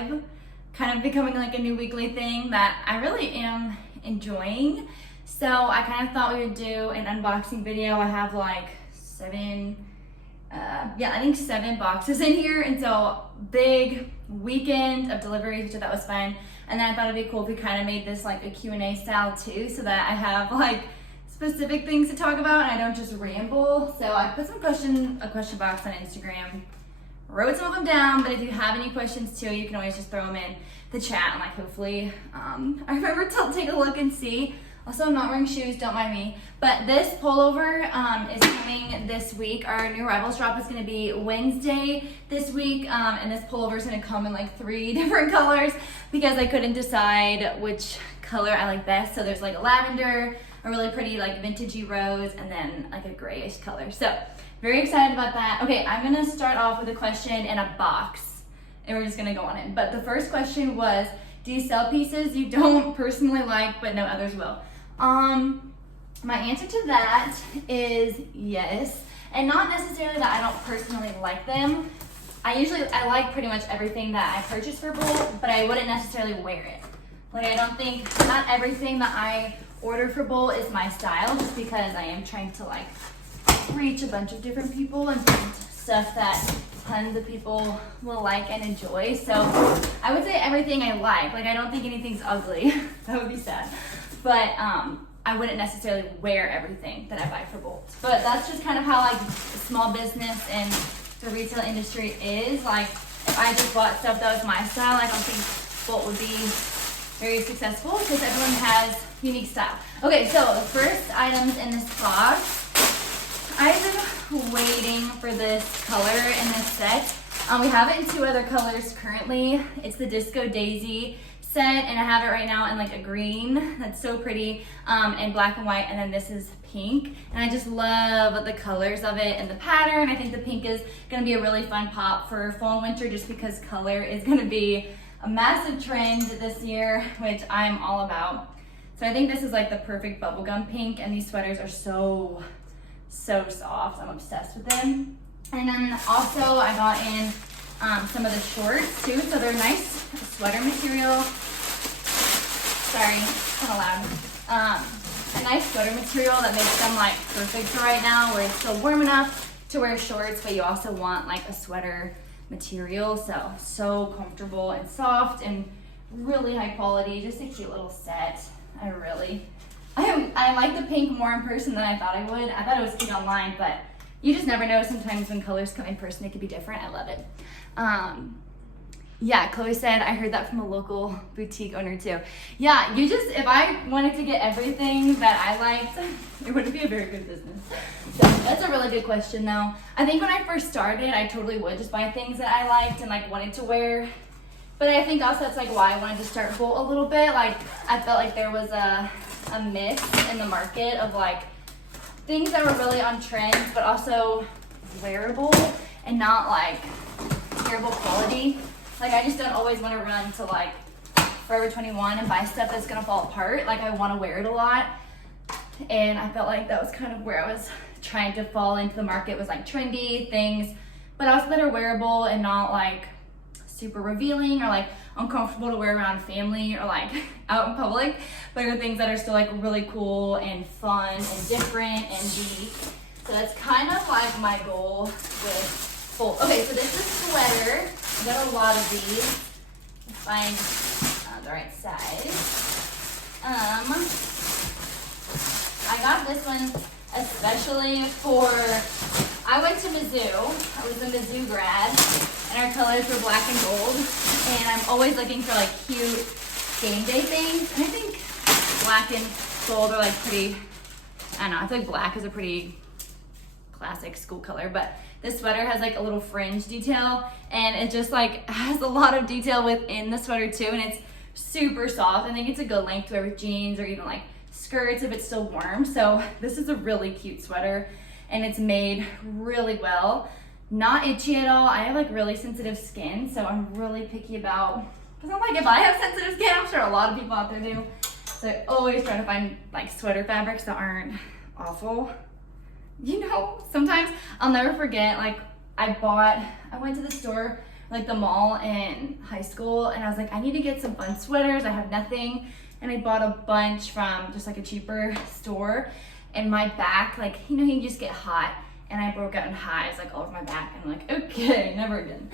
live, kind of becoming like a new weekly thing that I really am enjoying. So I kind of thought we would do an unboxing video. I have like I think 7 boxes in here, and so big weekend of deliveries, which I thought was fun. And then I thought it'd be cool if we kind of made this like a Q&A style too, so that I have like specific things to talk about and I don't just ramble. So I put a question box on Instagram, wrote some of them down, but if you have any questions too, you can always just throw them in the chat, and like hopefully I remember to take a look and see. Also, I'm not wearing shoes, don't mind me. But this pullover is coming this week. Our new Rivals drop is gonna be Wednesday this week, and this pullover is gonna come in like 3 different colors because I couldn't decide which color I like best. So there's like a lavender, a really pretty like vintagey rose, and then like a grayish color. So very excited about that. Okay, I'm gonna start off with a question in a box, and we're just gonna go on it. But the first question was, do you sell pieces you don't personally like but no others will? My answer to that is yes, and not necessarily that I don't personally like them. I like pretty much everything that I purchase for Bolt, but I wouldn't necessarily wear it. Like I don't think, not everything that I order for Bolt is my style, just because I am trying to like reach a bunch of different people and find stuff that tons of people will like and enjoy. So I would say everything I like I don't think anything's ugly. That would be sad. But I wouldn't necessarily wear everything that I buy for Bolt. But that's just kind of how like small business and the retail industry is. Like if I just bought stuff that was my style, I don't think Bolt would be very successful because everyone has unique style. Okay, so the first items in this box, I've been waiting for this color in this set. We have it in 2 other colors currently. It's the Disco Daisy set, and I have it right now in like a green that's so pretty, and black and white, and then this is pink, and I just love the colors of it and the pattern. I think the pink is going to be a really fun pop for fall and winter, just because color is going to be a massive trend this year, which I'm all about. So I think this is like the perfect bubblegum pink, and these sweaters are so soft. I'm obsessed with them. And then also I got in some of the shorts too, so they're nice sweater material. Sorry, kind of loud. A nice sweater material that makes them like perfect for right now, where it's still warm enough to wear shorts, but you also want like a sweater material. So comfortable and soft and really high quality. Just a cute little set. I like the pink more in person than I thought I would. I thought it was cute online, but you just never know. Sometimes when colors come in person, it can be different. I love it. Yeah, Chloe said, I heard that from a local boutique owner too. Yeah, if I wanted to get everything that I liked, it wouldn't be a very good business. So that's a really good question though. I think when I first started, I totally would just buy things that I liked and like wanted to wear. But I think also that's like why I wanted to start Bolt a little bit. Like I felt like there was a mix in the market of like things that were really on trend, but also wearable and not like terrible quality. Like I just don't always want to run to like Forever 21 and buy stuff that's gonna fall apart. Like I want to wear it a lot, and I felt like that was kind of where I was trying to fall into the market, was like trendy things, but also that are wearable and not like super revealing or like uncomfortable to wear around family or like out in public, but are things that are still like really cool and fun and different and unique. So that's kind of like my goal with Bolt. Okay, so this is a sweater. I got a lot of these. Find the right size. I got this one especially for, I went to Mizzou. I was a Mizzou grad, and our colors were black and gold. And I'm always looking for like cute game day things. And I think black and gold are like pretty, I don't know, I feel like black is a pretty classic school color, but this sweater has like a little fringe detail, and it just like has a lot of detail within the sweater too, and it's super soft. I think it's a good length to wear with jeans or even like skirts if it's still warm. So this is a really cute sweater, and it's made really well. Not itchy at all. I have like really sensitive skin, so I'm really picky about, because I'm like, if I have sensitive skin, I'm sure a lot of people out there do. So I always try to find like sweater fabrics that aren't awful. You know, sometimes I'll never forget, like I went to the store like the mall in high school, and I was like, I need to get some fun sweaters. I have nothing, and I bought a bunch from just like a cheaper store. And my back, like, you know, you just get hot, and I broke out in hives like all over my back, and I'm like, okay, never again.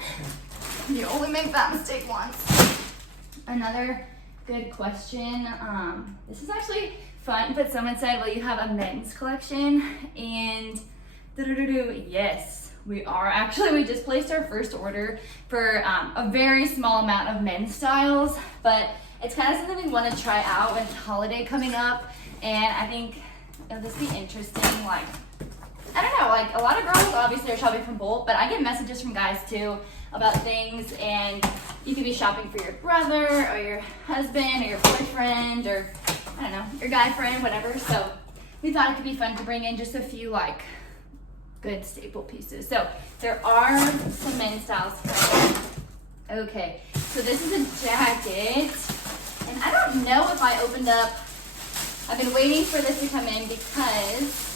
You only make that mistake once. Another good question. This is actually fun, but someone said, well, you have a men's collection, and yes, we are. Actually, we just placed our first order for a very small amount of men's styles, but it's kind of something we want to try out with holiday coming up, and I think it'll just be interesting. Like, I don't know, like a lot of girls obviously are shopping from Bolt, but I get messages from guys too about things, and you could be shopping for your brother or your husband or your boyfriend or, I don't know, your guy friend, whatever. So we thought it could be fun to bring in just a few like good staple pieces. So there are some men's styles here. Okay, so this is a jacket, and I don't know if I opened up, I've been waiting for this to come in because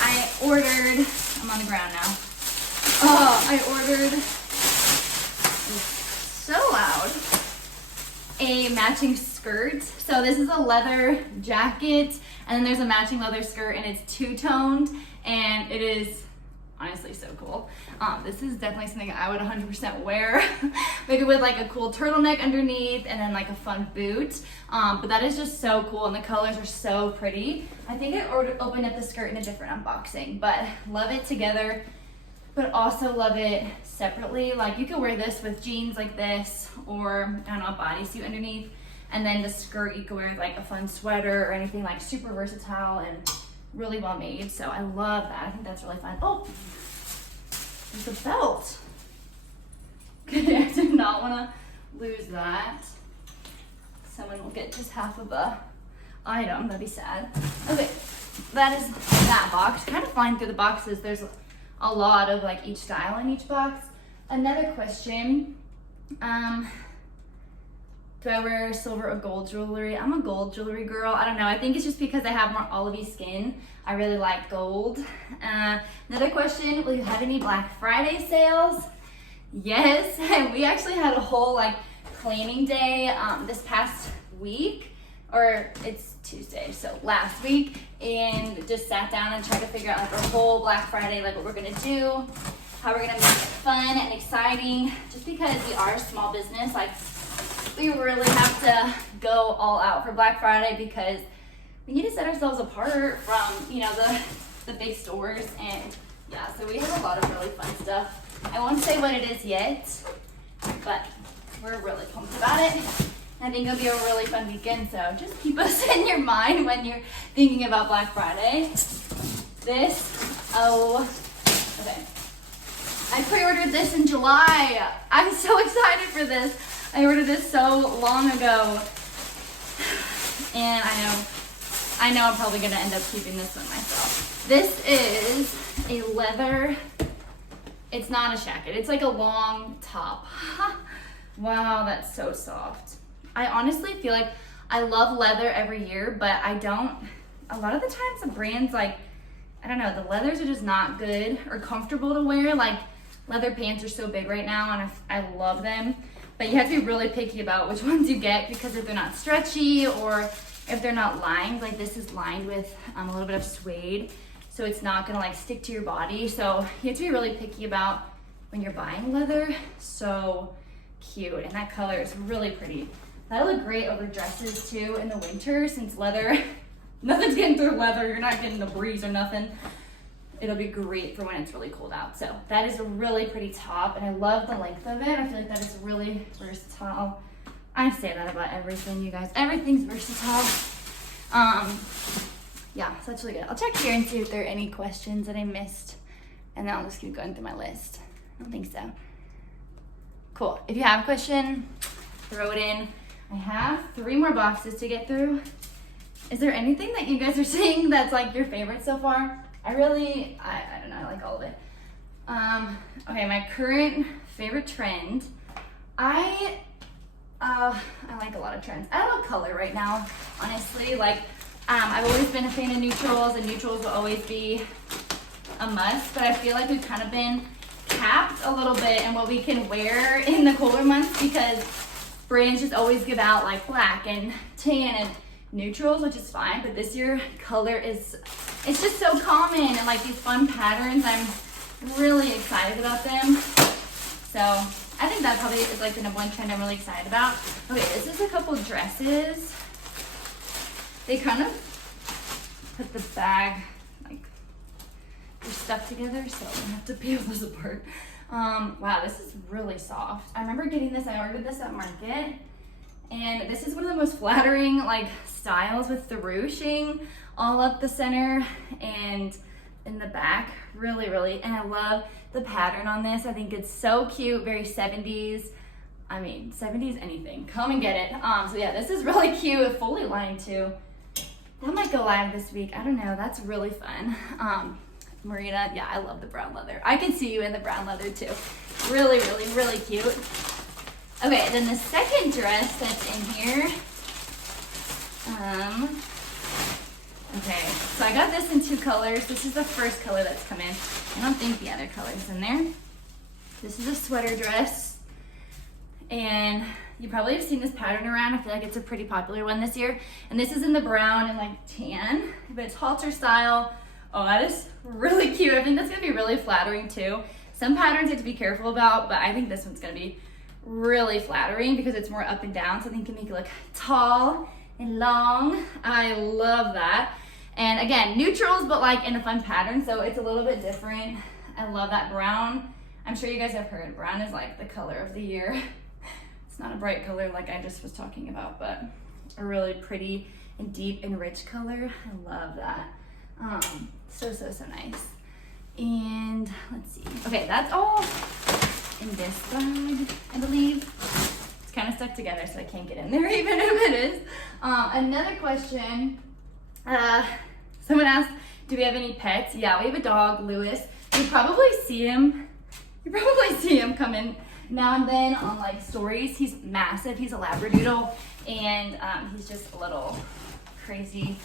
I ordered, I'm on the ground now. I ordered, so loud, a matching skirt. So this is a leather jacket, and then there's a matching leather skirt, and it's two-toned, and it is honestly so cool. This is definitely something I would 100% wear, maybe with like a cool turtleneck underneath and then like a fun boot. But that is just so cool, and the colors are so pretty. I think I opened up the skirt in a different unboxing, but love it together, but also love it separately. Like you could wear this with jeans like this, or I don't know, a bodysuit underneath, and then the skirt you could wear with like a fun sweater or anything, like super versatile and really well made. So I love that. I think that's really fun. Oh, there's a belt. Okay, I do not want to lose that. Someone will get just half of a item. That'd be sad. Okay, that is that box. Kind of flying through the boxes. There's a lot of like each style in each box. Another question. Do I wear silver or gold jewelry? I'm a gold jewelry girl. I don't know. I think it's just because I have more olivey skin. I really like gold. Another question, will you have any Black Friday sales? Yes, we actually had a whole like cleaning day this past week, or it's Tuesday, so last week, and just sat down and tried to figure out like our whole Black Friday, like what we're gonna do, how we're gonna make it fun and exciting, just because we are a small business. Like, we really have to go all out for Black Friday because we need to set ourselves apart from, you know, the big stores. And yeah, so we have a lot of really fun stuff. I won't say what it is yet, but we're really pumped about it. I think it'll be a really fun weekend, so just keep us in your mind when you're thinking about Black Friday. Okay. I pre-ordered this in July. I'm so excited for this. I ordered this so long ago, and I know I'm probably gonna end up keeping this one myself. This is a leather, it's not a jacket, it's like a long top. Wow, that's so soft. I honestly feel like I love leather every year, but I don't, a lot of the times the brands, like, I don't know, the leathers are just not good or comfortable to wear. Like, leather pants are so big right now, and I love them. But you have to be really picky about which ones you get, because if they're not stretchy or if they're not lined, like this is lined with a little bit of suede, so it's not gonna like stick to your body. So you have to be really picky about when you're buying leather. So cute, and that color is really pretty. That'll look great over dresses too in the winter, since leather, nothing's getting through leather, you're not getting the breeze or nothing. It'll be great for when it's really cold out. So that is a really pretty top, and I love the length of it. I feel like that is really versatile. I say that about everything, you guys. Everything's versatile. Yeah, so that's really good. I'll check here and see if there are any questions that I missed, and then I'll just keep going through my list. I don't think so. Cool. If you have a question, throw it in. I have 3 more boxes to get through. Is there anything that you guys are seeing that's like your favorite so far? I don't know, I like all of it. Okay, my current favorite trend. I like a lot of trends. I don't know color right now, honestly. Like, I've always been a fan of neutrals, and neutrals will always be a must, but I feel like we've kind of been capped a little bit in what we can wear in the colder months because brands just always give out like black and tan and neutrals, which is fine, but this year color is, it's just so common and like these fun patterns. I'm really excited about them. So I think that probably is like the number one trend I'm really excited about. Okay, this is a couple dresses. They kind of put the bag, like they're stuck together, so I'm gonna have to peel this apart. Wow, this is really soft. I remember getting this, I ordered this at Market, and this is one of the most flattering like styles with the ruching all up the center and in the back, really, and I love the pattern on this. I think it's so cute, very 70s. I mean, 70s anything, come and get it. So yeah, this is really cute, fully lined too. That might go live this week, I don't know, that's really fun. Marina, yeah, I love the brown leather. I can see you in the brown leather too. Really cute. Okay, then the second dress that's in here, okay, so I got this in 2 colors. This is the first color that's come in. I don't think the other color's in there. This is a sweater dress, and you probably have seen this pattern around. I feel like it's a pretty popular one this year. And this is in the brown and like tan, but it's halter style. Oh, that is really cute. I think that's gonna be really flattering too. Some patterns you have to be careful about, but I think this one's gonna be really flattering because it's more up and down, so I think you can make it look tall and long. I love that. And again, neutrals, but like in a fun pattern, so it's a little bit different. I love that brown. I'm sure you guys have heard brown is like the color of the year. It's not a bright color like I just was talking about, but a really pretty and deep and rich color. I love that. So nice. And let's see. Okay, that's all in this bag, I believe. It's kind of stuck together, so I can't get in there even if it is. Another question. Someone asked, do we have any pets? Yeah, we have a dog, Lewis. You probably see him come in now and then on like stories. He's massive, he's a Labradoodle, and he's just a little crazy.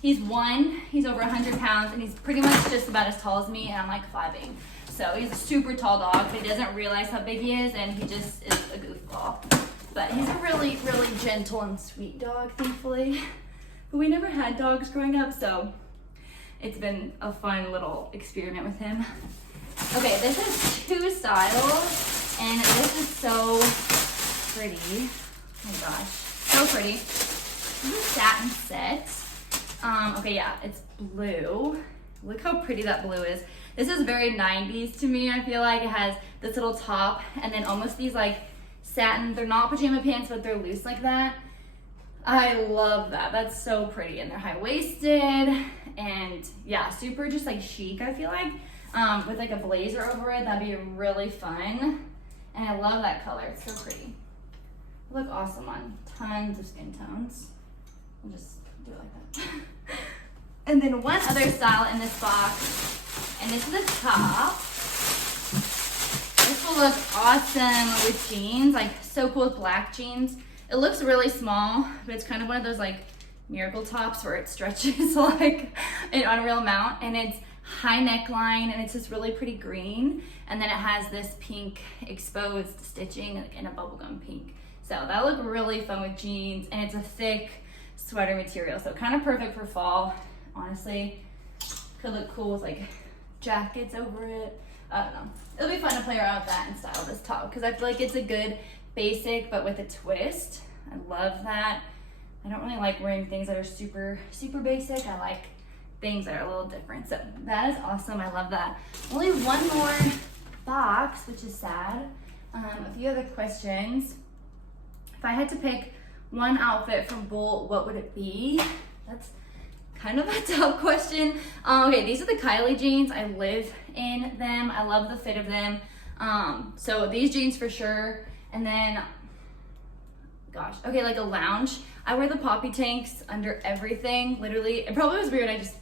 He's over 100 pounds, and he's pretty much just about as tall as me, and I'm like 5'8". So he's a super tall dog, but he doesn't realize how big he is, and he just is a goofball. But he's a really gentle and sweet dog, thankfully. But we never had dogs growing up, so it's been a fun little experiment with him. Okay, this is 2 styles, and this is so pretty. Oh my gosh, so pretty. This is a satin set. Okay, yeah, it's blue. Look how pretty that blue is. This is very 90s to me. I feel like it has this little top and then almost these like satin, they're not pajama pants, but they're loose like that. I love that. That's so pretty. And they're high-waisted and yeah, super just like chic, I feel like. With like a blazer over it, that'd be really fun. And I love that color. It's so pretty. Look awesome on tons of skin tones. I'll just do it like that. And then one other style in this box, and this is the top. This will look awesome with jeans, like so cool with black jeans. It looks really small, but it's kind of one of those like miracle tops where it stretches like an unreal amount, and it's high neckline, and it's this really pretty green, and then it has this pink exposed stitching in a bubblegum pink. So that'll look really fun with jeans, and it's a thick sweater material, so kind of perfect for fall. Honestly, could look cool with like jackets over it. I don't know. It'll be fun to play around with that and style this top because I feel like it's a good basic but with a twist. I love that. I don't really like wearing things that are super basic. I like things that are a little different. So that is awesome. I love that. Only one more box, which is sad. A few other questions. If I had to pick one outfit from Bolt, what would it be? That's kind of a tough question. Okay, these are the Kylie jeans. I live in them. I love the fit of them. So these jeans for sure. And then, gosh, okay, like a lounge. I wear the poppy tanks under everything, literally. It probably was weird, I just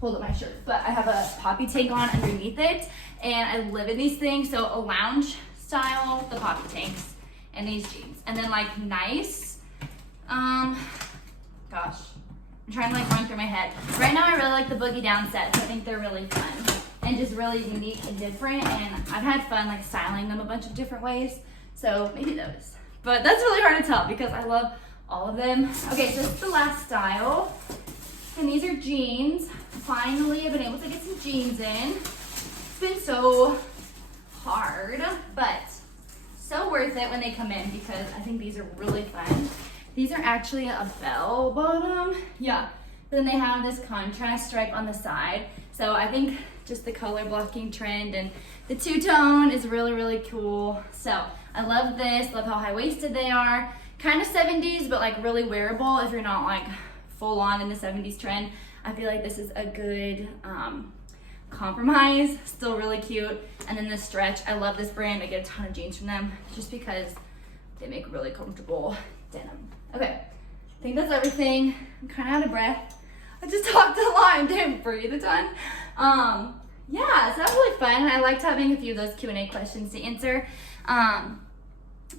pulled up my shirt, but I have a poppy tank on underneath it, and I live in these things. So a lounge style, the poppy tanks, and these jeans. And then like nice, gosh, I'm trying to like run through my head. Right now I really like the boogie down sets. I think they're really fun. and just really unique and different. And I've had fun like styling them a bunch of different ways. So maybe those. But that's really hard to tell because I love all of them. Okay, so this is the last style. And these are jeans. Finally, I've been able to get some jeans in. It's been so hard, but so worth it when they come in because I think these are really fun. These are actually a bell bottom. Yeah, but then they have this contrast stripe on the side. So I think just the color blocking trend and the two-tone is really, really cool. So I love this, love how high-waisted they are. Kind of 70s, but like really wearable if you're not like full on in the 70s trend. I feel like this is a good compromise, still really cute. And then the stretch, I love this brand. I get a ton of jeans from them just because they make really comfortable denim. Okay, I think that's everything. I'm kind of out of breath. I just talked a lot and didn't breathe a ton. Yeah, so that was really fun. I liked having a few of those Q&A questions to answer.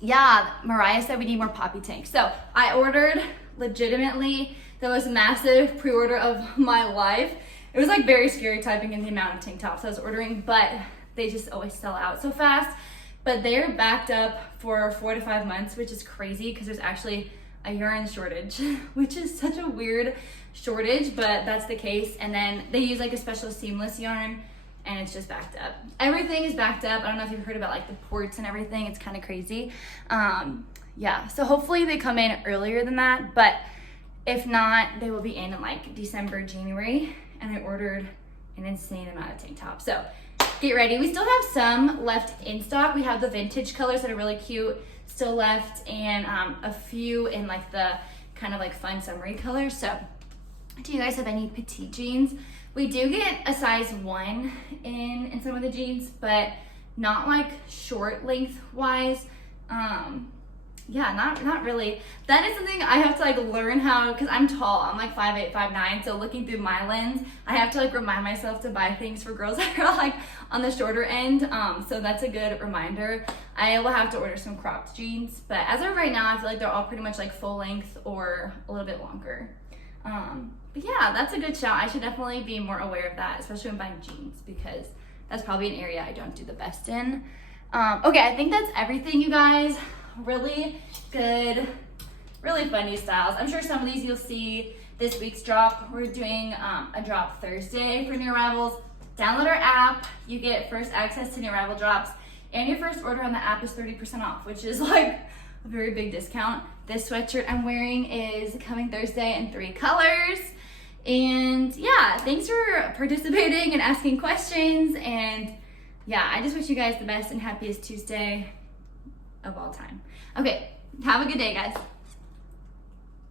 Yeah, Mariah said we need more poppy tanks. So I ordered legitimately the most massive pre-order of my life. It was like very scary typing in the amount of tank tops I was ordering, but they just always sell out so fast. But they're backed up for 4 to 5 months, which is crazy because there's actually a yarn shortage, which is such a weird shortage, but that's the case. And then they use like a special seamless yarn and it's just backed up. Everything is backed up. I don't know if you've heard about like the ports and everything. It's kind of crazy. Yeah, so hopefully they come in earlier than that, but if not, they will be in like December, January. And I ordered an insane amount of tank tops. So get ready. We still have some left in stock. We have the vintage colors that are really cute still left, and a few in like the kind of like fun summery colors. So do you guys have any petite jeans? We do get a size 1 in some of the jeans, but not like short length wise. Yeah, not really. That is something I have to like learn how, because I'm tall, I'm like 5'8", 5'9", so looking through my lens, I have to like remind myself to buy things for girls that are like on the shorter end. So that's a good reminder. I will have to order some cropped jeans, but as of right now, I feel like they're all pretty much like full length or a little bit longer. But yeah, that's a good shout. I should definitely be more aware of that, especially when buying jeans, because that's probably an area I don't do the best in. Okay, I think that's everything, you guys. Really good, really fun new styles. I'm sure some of these you'll see this week's drop. We're doing a drop Thursday for new arrivals. Download our app. You get first access to new arrival drops, and your first order on the app is 30% off, which is like a very big discount. This sweatshirt I'm wearing is coming Thursday in 3 colors. And yeah, thanks for participating and asking questions. And yeah, I just wish you guys the best and happiest Tuesday of all time. Okay, have a good day, guys.